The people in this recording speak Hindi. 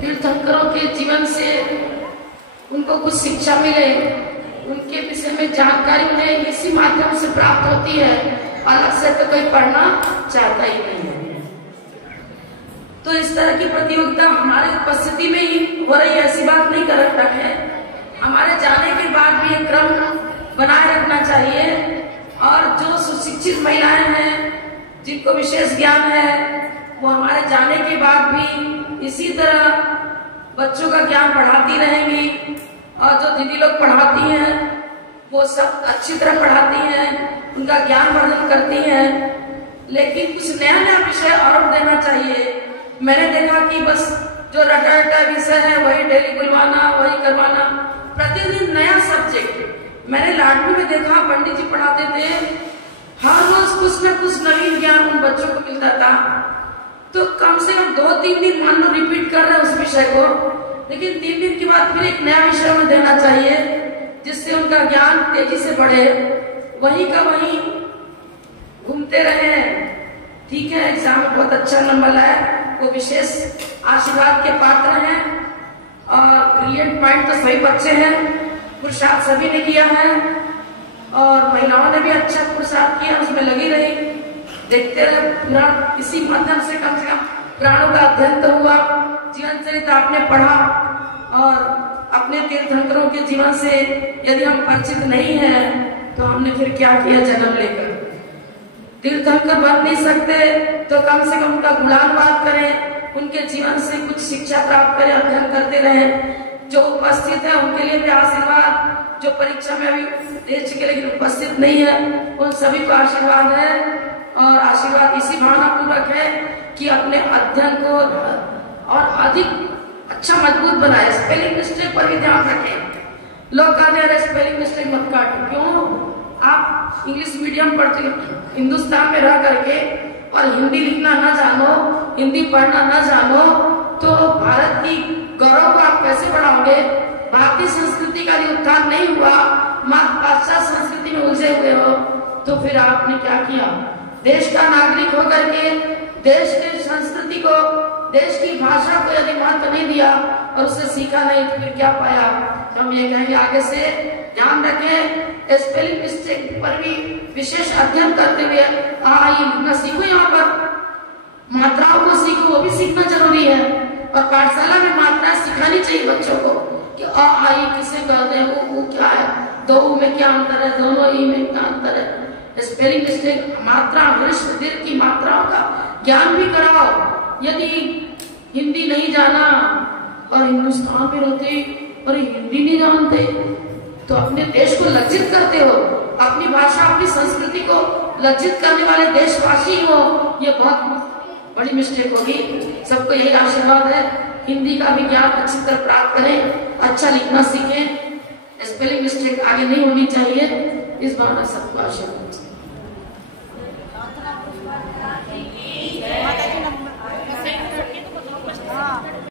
तीर्थंकरों के जीवन से उनको कुछ शिक्षा मिले, उनके विषय में जानकारी उन्हें इसी माध्यम से प्राप्त होती है, अलग से तो कोई पढ़ना चाहता ही नहीं है। तो इस तरह की प्रतियोगिता हमारी उपस्थिति में ही हो रही है, ऐसी बात नहीं कर रखे। हमारे जाने के बाद भी ये क्रम बनाए रखना चाहिए और जो सुशिक्षित महिलाएं हैं, जिनको विशेष ज्ञान है, वो हमारे जाने के बाद भी इसी तरह बच्चों का ज्ञान बढ़ाती रहेंगी। और जो दीदी लोग पढ़ाती हैं वो सब अच्छी तरह पढ़ाती हैं, उनका ज्ञान वर्धन करती हैं, लेकिन कुछ नया नया विषय और देना चाहिए। मैंने देखा कि बस जो रटा रटा विषय है वही डेली बुलवाना, वही करवाना, प्रतिदिन नया सब्जेक्ट। मैंने लाडली में देखा पंडित जी पढ़ाते थे, हर रोज कुछ न कुछ नवीन ज्ञान उन बच्चों को मिलता था। तो कम से कम 2-3 दिन मान लो रिपीट कर रहे हैं उस विषय को, लेकिन 3 दिन के बाद फिर एक नया विषय उन्हें देना चाहिए, जिससे उनका ज्ञान तेजी से बढ़े, वहीं का वहीं घूमते रहे। ठीक है, एग्जाम में बहुत अच्छा नंबर लाया, वो विशेष आशीर्वाद के पात्र हैं और ब्रिलियंट माइंड तो सभी बच्चे हैं, पुरुषार्थ सभी ने किया है और महिलाओं ने भी अच्छा पुरुषार्थ किया, उसमें लगी रही। देखते रहे, इसी माध्यम से कम प्राणों का अध्ययन तो हुआ, जीवन चरित्र आपने पढ़ा और अपने तीर्थंकरों के जीवन से यदि हम परिचित नहीं हैं तो हमने फिर क्या किया जन्म लेकर। तीर्थंकर बन नहीं सकते तो कम से कम उनका गुणानुवाद करें, उनके जीवन से कुछ शिक्षा प्राप्त करें, अध्ययन करते रहें। जो उपस्थित है उनके लिए भी आशीर्वाद, जो परीक्षा में अभी दे चुके लेकिन उपस्थित नहीं है उन सभी को आशीर्वाद है। और आशीर्वाद इसी भावना पूर्वक है कि अपने अध्ययन को और अधिक अच्छा मजबूत बनाए। स्पेलिंग मिस्टेक पर भी ध्यान रखें। लोग कहते हैं स्पेलिंग मिस्टेक मत काटो, क्यों? आप इंग्लिश मीडियम पढ़ते हिंदुस्तान में रह करके और हिंदी लिखना ना जानो, हिंदी पढ़ना ना जानो, तो भारत की गौरव को आप कैसे बढ़ाओगे? भारतीय संस्कृति का भी उत्थान नहीं हुआ, मात्र पाश्चात्य संस्कृति में उलझे हुए हो, तो फिर आपने क्या किया? देश का नागरिक होकर के देश की संस्कृति को, देश की भाषा को यदि महत्व नहीं दिया और उसे सीखा नहीं तो फिर क्या पाया? तो हम ये कहेंगे आगे से ध्यान रखें, स्पेलिंग मिस्टेक पर भी विशेष अध्ययन करते हुए ये लिखना सीखो, यहाँ पर मात्राओं को सीखो, वो भी सीखना जरूरी है। और पाठशाला में मात्राएं सिखानी चाहिए बच्चों को कि आ ई किसे कहते हैं, वो क्या है, दो में क्या अंतर है, दोनों ई में क्या अंतर है। स्पेलिंग मिस्टेक, मात्रा, वृष्ट, दीर्घ की मात्राओं का ज्ञान भी कराओ। यदि हिंदी नहीं जाना और हिंदुस्तान में रहते और हिंदी नहीं जानते तो अपने देश को लज्जित करते हो, अपनी भाषा, अपनी संस्कृति को लज्जित करने वाले देशवासी हो, ये बहुत बड़ी मिस्टेक होगी। सबको यही आशीर्वाद है, हिंदी का भी ज्ञान अच्छी तरह प्राप्त करें, अच्छा लिखना सीखें, स्पेलिंग मिस्टेक आगे नहीं होनी चाहिए, इस भावना सबको आशीर्वाद।